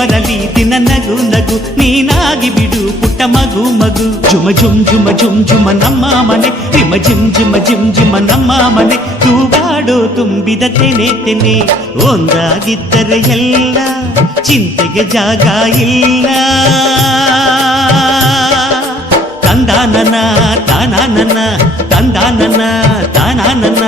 ಬರಲಿ ದಿನ ನಗು ನಗು ನೀನಾಗಿ ಬಿಡು ಪುಟ್ಟ ಮಗು ಮಗು ಜುಮ ಜುಮ್ ಜುಮ ಜುಮ್ ಜುಮ ನಮ್ಮ ಮನೆ ರಿಮ ಜಿಮ್ ಜಿಮ ಜಿಮ್ ಜಿಮ ನಮ್ಮ ಮನೆ ತೂಗಾಡೋ ತುಂಬಿದ ತೆನೆ ತೆನೆ ಒಂದಾಗಿದ್ದರೆ ಎಲ್ಲ ಚಿಂತೆಗೆ ಜಾಗ ಇಲ್ಲ ತಂದಾನನ ತಾನಾನನ ತಂದಾನನ ತಾನಾನನ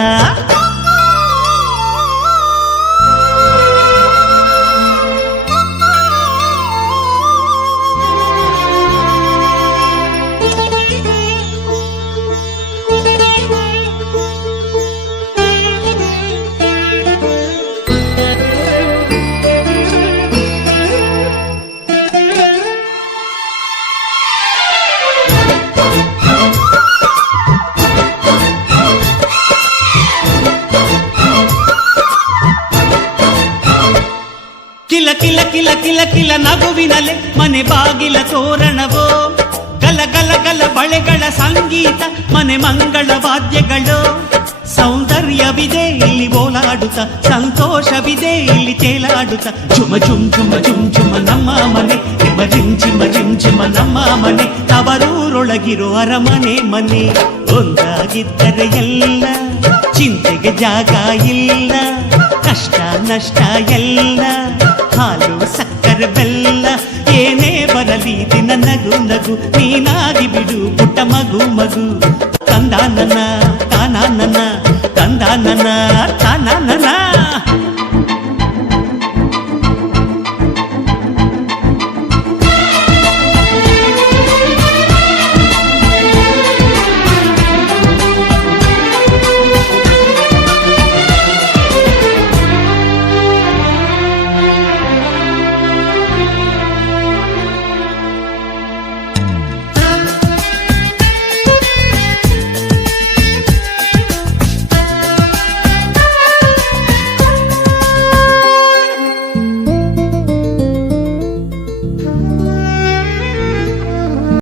ಕಿಲ ಕಿಲ ಕಿಲ ಕಿಲ ಕಿಲ ನಗುವಿನಲೆ ಮನೆ ಬಾಗಿಲ ತೋರಣವೋ ಗಲ ಗಲ ಗಲ ಬಳೆಗಳ ಸಂಗೀತ ಮನೆ ಮಂಗಳ ವಾದ್ಯಗಳು ಸೌಂದರ್ಯವಿದೆ ಇಲ್ಲಿ ಓಲಾಡುತ್ತ ಸಂತೋಷವಿದೆ ಇಲ್ಲಿ ತೇಲಾಡುತ್ತ ಜುಮ ಜುಮ್ ಜುಮ ಜುಮ್ ಜುಮ ನಮ್ಮ ಮನೆ ರಿಮ ಜಿಮ್ ಜಿಮ ಜಿಮ್ ಜಿಮ ನಮ್ಮ ಮನೆ ತವರೂರೊಳಗಿರೋ ಅರಮನೆ ಮನೆ ಒಂದಾಗಿದ್ದರೆ ಎಲ್ಲ ಚಿಂತೆಗೆ ಜಾಗ ಇಲ್ಲ ಕಷ್ಟ ನಷ್ಟ ಎಲ್ಲ ಹಾಲು ಸಕ್ಕರೆ ಬೆಲ್ಲ ಏನೇ ಬರಲಿ ದಿನ ನಗು ನಗು ನೀನಾಗಿ ಬಿಡು ಪುಟ್ಟ ಮಗು ಮಗು ತಂದಾನನ ತಾನಾನನ ತಂದಾನನ ತಾನಾನನ